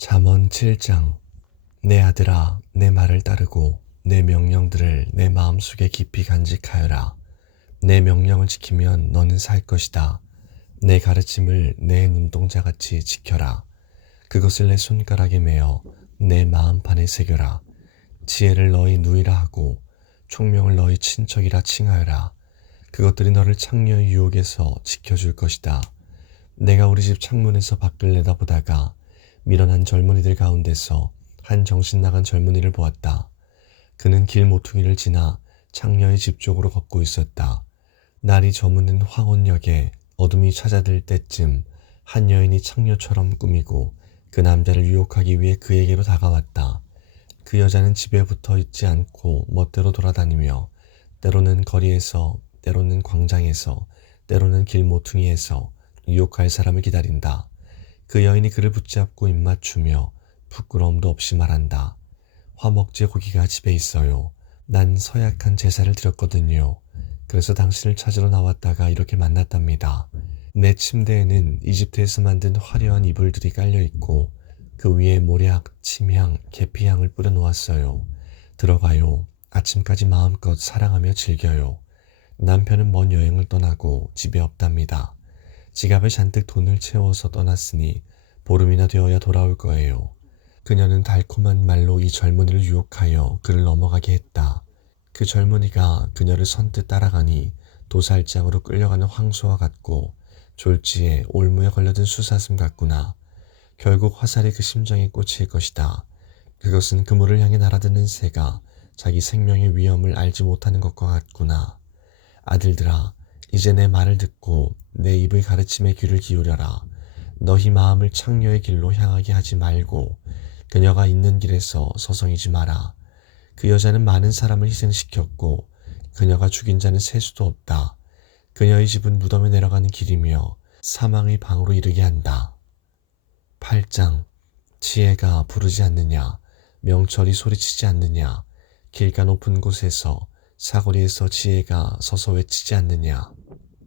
잠언 7장. 내 아들아, 내 말을 따르고 내 명령들을 내 마음속에 깊이 간직하여라. 내 명령을 지키면 너는 살 것이다. 내 가르침을 내 눈동자같이 지켜라. 그것을 내 손가락에 매어 내 마음판에 새겨라. 지혜를 너희 누이라 하고 총명을 너희 친척이라 칭하여라. 그것들이 너를 창녀의 유혹에서 지켜줄 것이다. 내가 우리 집 창문에서 밖을 내다보다가 밀어난 젊은이들 가운데서 한 정신 나간 젊은이를 보았다. 그는 길 모퉁이를 지나 창녀의 집 쪽으로 걷고 있었다. 날이 저무는 황혼역에 어둠이 찾아들 때쯤 한 여인이 창녀처럼 꾸미고 그 남자를 유혹하기 위해 그에게로 다가왔다. 그 여자는 집에 붙어 있지 않고 멋대로 돌아다니며 때로는 거리에서, 때로는 광장에서, 때로는 길 모퉁이에서 유혹할 사람을 기다린다. 그 여인이 그를 붙잡고 입맞추며 부끄러움도 없이 말한다. 화목제 고기가 집에 있어요. 난 서약한 제사를 드렸거든요. 그래서 당신을 찾으러 나왔다가 이렇게 만났답니다. 내 침대에는 이집트에서 만든 화려한 이불들이 깔려있고 그 위에 모략, 침향, 계피향을 뿌려놓았어요. 들어가요. 아침까지 마음껏 사랑하며 즐겨요. 남편은 먼 여행을 떠나고 집에 없답니다. 지갑에 잔뜩 돈을 채워서 떠났으니 보름이나 되어야 돌아올 거예요. 그녀는 달콤한 말로 이 젊은이를 유혹하여 그를 넘어가게 했다. 그 젊은이가 그녀를 선뜻 따라가니 도살장으로 끌려가는 황소와 같고 졸지에 올무에 걸려든 수사슴 같구나. 결국 화살이 그 심장에 꽂힐 것이다. 그것은 그물을 향해 날아드는 새가 자기 생명의 위험을 알지 못하는 것과 같구나. 아들들아, 이제 내 말을 듣고 내 입의 가르침에 귀를 기울여라. 너희 마음을 창녀의 길로 향하게 하지 말고 그녀가 있는 길에서 서성이지 마라. 그 여자는 많은 사람을 희생시켰고 그녀가 죽인 자는 셀 수도 없다. 그녀의 집은 무덤에 내려가는 길이며 사망의 방으로 이르게 한다. 8장. 지혜가 부르지 않느냐, 명철이 소리치지 않느냐, 길가 높은 곳에서 사거리에서 지혜가 서서 외치지 않느냐.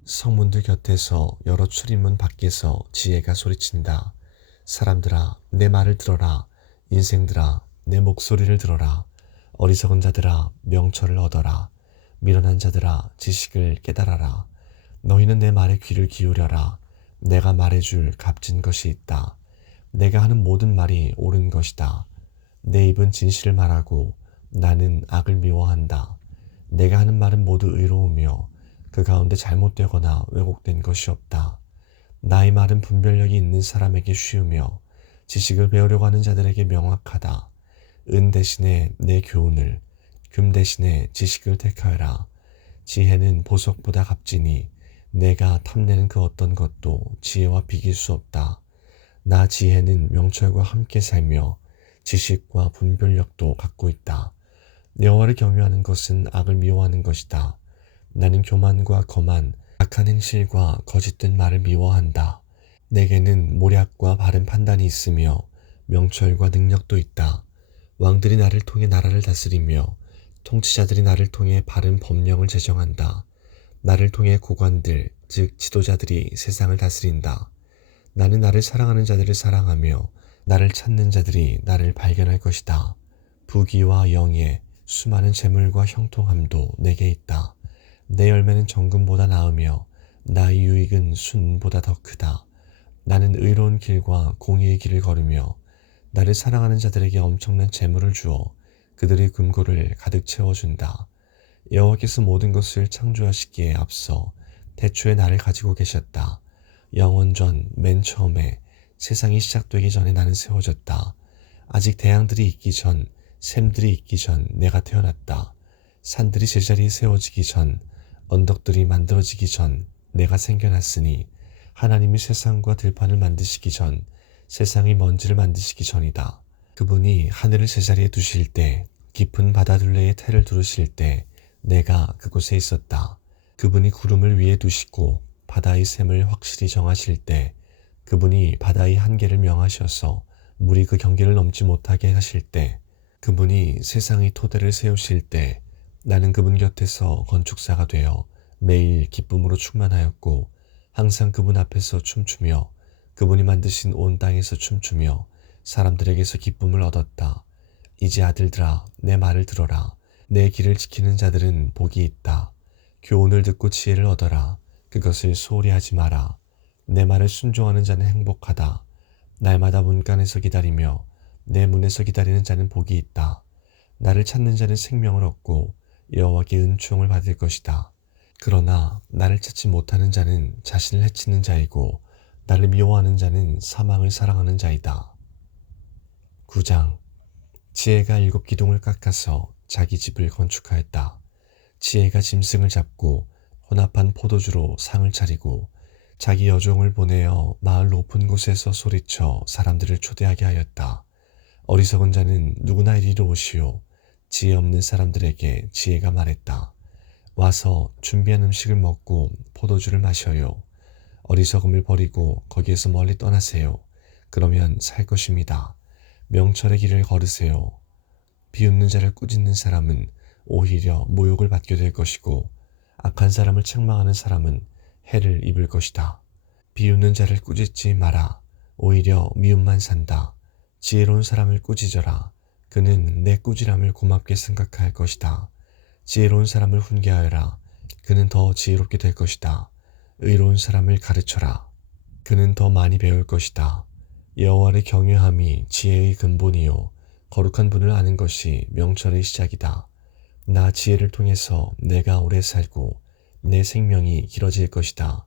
성문들 곁에서 여러 출입문 밖에서 지혜가 소리친다. 사람들아, 내 말을 들어라. 인생들아, 내 목소리를 들어라. 어리석은 자들아, 명철을 얻어라. 미련한 자들아, 지식을 깨달아라. 너희는 내 말에 귀를 기울여라. 내가 말해줄 값진 것이 있다. 내가 하는 모든 말이 옳은 것이다. 내 입은 진실을 말하고 나는 악을 미워한다. 내가 하는 말은 모두 의로우며 그 가운데 잘못되거나 왜곡된 것이 없다. 나의 말은 분별력이 있는 사람에게 쉬우며 지식을 배우려고 하는 자들에게 명확하다. 은 대신에 내 교훈을, 금 대신에 지식을 택하여라. 지혜는 보석보다 값지니 내가 탐내는 그 어떤 것도 지혜와 비길 수 없다. 나 지혜는 명철과 함께 살며 지식과 분별력도 갖고 있다. 여호와를 경외하는 것은 악을 미워하는 것이다. 나는 교만과 거만, 악한 행실과 거짓된 말을 미워한다. 내게는 모략과 바른 판단이 있으며 명철과 능력도 있다. 왕들이 나를 통해 나라를 다스리며 통치자들이 나를 통해 바른 법령을 제정한다. 나를 통해 고관들, 즉 지도자들이 세상을 다스린다. 나는 나를 사랑하는 자들을 사랑하며 나를 찾는 자들이 나를 발견할 것이다. 부귀와 영예, 수많은 재물과 형통함도 내게 있다. 내 열매는 정금보다 나으며 나의 유익은 순보다 더 크다. 나는 의로운 길과 공의의 길을 걸으며 나를 사랑하는 자들에게 엄청난 재물을 주어 그들의 금고를 가득 채워준다. 여호와께서 모든 것을 창조하시기에 앞서 태초에 나를 가지고 계셨다. 영원전 맨 처음에 세상이 시작되기 전에 나는 세워졌다. 아직 태양들이 있기 전, 샘들이 있기 전 내가 태어났다. 산들이 제자리에 세워지기 전, 언덕들이 만들어지기 전 내가 생겨났으니 하나님이 세상과 들판을 만드시기 전, 세상의 먼지를 만드시기 전이다. 그분이 하늘을 제자리에 두실 때, 깊은 바다 둘레에 태를 두르실 때 내가 그곳에 있었다. 그분이 구름을 위에 두시고 바다의 샘을 확실히 정하실 때, 그분이 바다의 한계를 명하셔서 물이 그 경계를 넘지 못하게 하실 때, 그분이 세상의 토대를 세우실 때 나는 그분 곁에서 건축사가 되어 매일 기쁨으로 충만하였고 항상 그분 앞에서 춤추며 그분이 만드신 온 땅에서 춤추며 사람들에게서 기쁨을 얻었다. 이제 아들들아, 내 말을 들어라. 내 길을 지키는 자들은 복이 있다. 교훈을 듣고 지혜를 얻어라. 그것을 소홀히 하지 마라. 내 말을 순종하는 자는 행복하다. 날마다 문간에서 기다리며 내 문에서 기다리는 자는 복이 있다. 나를 찾는 자는 생명을 얻고 여호와께 은총을 받을 것이다. 그러나 나를 찾지 못하는 자는 자신을 해치는 자이고 나를 미워하는 자는 사망을 사랑하는 자이다. 9장. 지혜가 7기둥을 깎아서 자기 집을 건축하였다. 지혜가 짐승을 잡고 혼합한 포도주로 상을 차리고 자기 여종을 보내어 마을 높은 곳에서 소리쳐 사람들을 초대하게 하였다. 어리석은 자는 누구나 이리로 오시오. 지혜 없는 사람들에게 지혜가 말했다. 와서 준비한 음식을 먹고 포도주를 마셔요. 어리석음을 버리고 거기에서 멀리 떠나세요. 그러면 살 것입니다. 명철의 길을 걸으세요. 비웃는 자를 꾸짖는 사람은 오히려 모욕을 받게 될 것이고 악한 사람을 책망하는 사람은 해를 입을 것이다. 비웃는 자를 꾸짖지 마라. 오히려 미움만 산다. 지혜로운 사람을 꾸짖어라. 그는 내 꾸지람을 고맙게 생각할 것이다. 지혜로운 사람을 훈계하여라. 그는 더 지혜롭게 될 것이다. 의로운 사람을 가르쳐라. 그는 더 많이 배울 것이다. 여호와를 경외함이 지혜의 근본이요 거룩한 분을 아는 것이 명철의 시작이다. 나 지혜를 통해서 내가 오래 살고 내 생명이 길어질 것이다.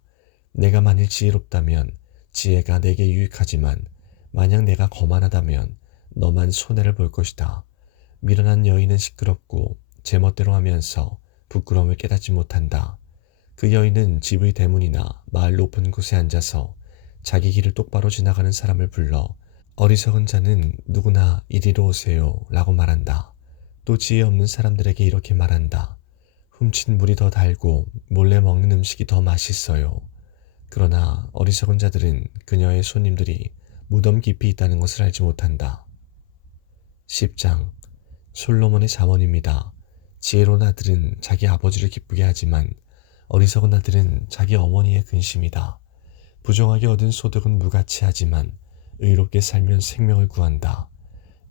내가 만일 지혜롭다면 지혜가 내게 유익하지만 만약 내가 거만하다면 너만 손해를 볼 것이다. 미련한 여인은 시끄럽고 제멋대로 하면서 부끄러움을 깨닫지 못한다. 그 여인은 집의 대문이나 마을 높은 곳에 앉아서 자기 길을 똑바로 지나가는 사람을 불러 어리석은 자는 누구나 이리로 오세요 라고 말한다. 또 지혜 없는 사람들에게 이렇게 말한다. 훔친 물이 더 달고 몰래 먹는 음식이 더 맛있어요. 그러나 어리석은 자들은 그녀의 손님들이 무덤 깊이 있다는 것을 알지 못한다. 10장. 솔로몬의 잠언입니다. 지혜로운 아들은 자기 아버지를 기쁘게 하지만 어리석은 아들은 자기 어머니의 근심이다. 부정하게 얻은 소득은 무가치하지만 의롭게 살면 생명을 구한다.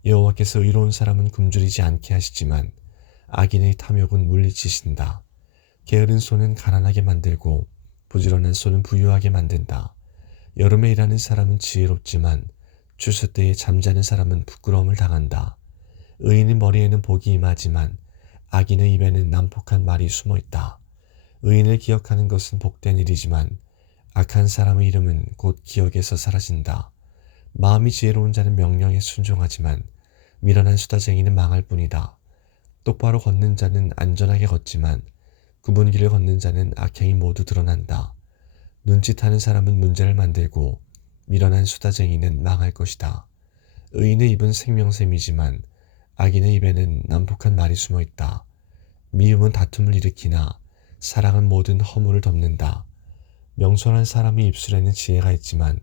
여호와께서 의로운 사람은 굶주리지 않게 하시지만 악인의 탐욕은 물리치신다. 게으른 손은 가난하게 만들고 부지런한 손은 부유하게 만든다. 여름에 일하는 사람은 지혜롭지만 추수 때에 잠자는 사람은 부끄러움을 당한다. 의인의 머리에는 복이 임하지만 악인의 입에는 난폭한 말이 숨어있다. 의인을 기억하는 것은 복된 일이지만 악한 사람의 이름은 곧 기억에서 사라진다. 마음이 지혜로운 자는 명령에 순종하지만 미련한 수다쟁이는 망할 뿐이다. 똑바로 걷는 자는 안전하게 걷지만 굽은 길을 걷는 자는 악행이 모두 드러난다. 눈짓하는 사람은 문제를 만들고 미련한 수다쟁이는 망할 것이다. 의인의 입은 생명샘이지만 악인의 입에는 난폭한 말이 숨어있다. 미움은 다툼을 일으키나 사랑은 모든 허물을 덮는다. 명철한 사람의 입술에는 지혜가 있지만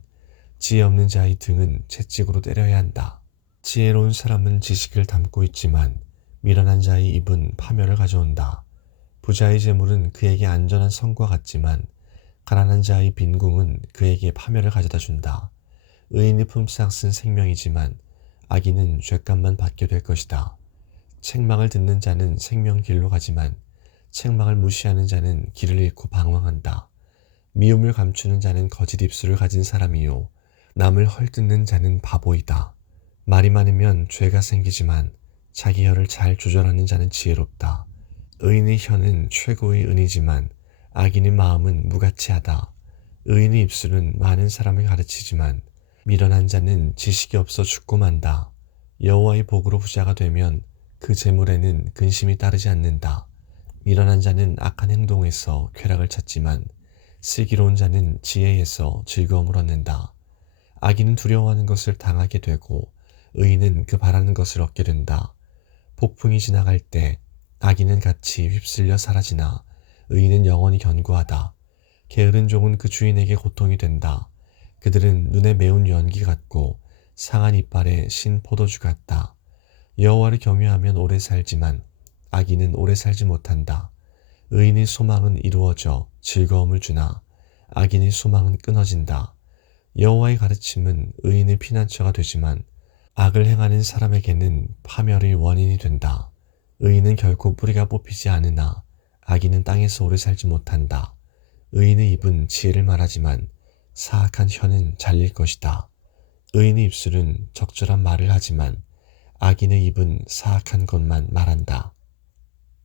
지혜 없는 자의 등은 채찍으로 때려야 한다. 지혜로운 사람은 지식을 담고 있지만 미련한 자의 입은 파멸을 가져온다. 부자의 재물은 그에게 안전한 성과 같지만 가난한 자의 빈궁은 그에게 파멸을 가져다 준다. 의인이 품삯은 생명이지만 악인은 죄값만 받게 될 것이다. 책망을 듣는 자는 생명길로 가지만 책망을 무시하는 자는 길을 잃고 방황한다. 미움을 감추는 자는 거짓 입술을 가진 사람이요 남을 헐뜯는 자는 바보이다. 말이 많으면 죄가 생기지만 자기 혀를 잘 조절하는 자는 지혜롭다. 의인의 혀는 최고의 은이지만 악인의 마음은 무가치하다. 의인의 입술은 많은 사람을 가르치지만 미련한 자는 지식이 없어 죽고 만다. 여호와의 복으로 부자가 되면 그 재물에는 근심이 따르지 않는다. 미련한 자는 악한 행동에서 쾌락을 찾지만 슬기로운 자는 지혜에서 즐거움을 얻는다. 악인은 두려워하는 것을 당하게 되고 의인은 그 바라는 것을 얻게 된다. 폭풍이 지나갈 때 악인은 같이 휩쓸려 사라지나 의인은 영원히 견고하다. 게으른 종은 그 주인에게 고통이 된다. 그들은 눈에 매운 연기 같고 상한 이빨에 신 포도주 같다. 여호와를 경외하면 오래 살지만 악인은 오래 살지 못한다. 의인의 소망은 이루어져 즐거움을 주나 악인의 소망은 끊어진다. 여호와의 가르침은 의인의 피난처가 되지만 악을 행하는 사람에게는 파멸의 원인이 된다. 의인은 결코 뿌리가 뽑히지 않으나 악인은 땅에서 오래 살지 못한다. 의인의 입은 지혜를 말하지만 사악한 혀는 잘릴 것이다. 의인의 입술은 적절한 말을 하지만 악인의 입은 사악한 것만 말한다.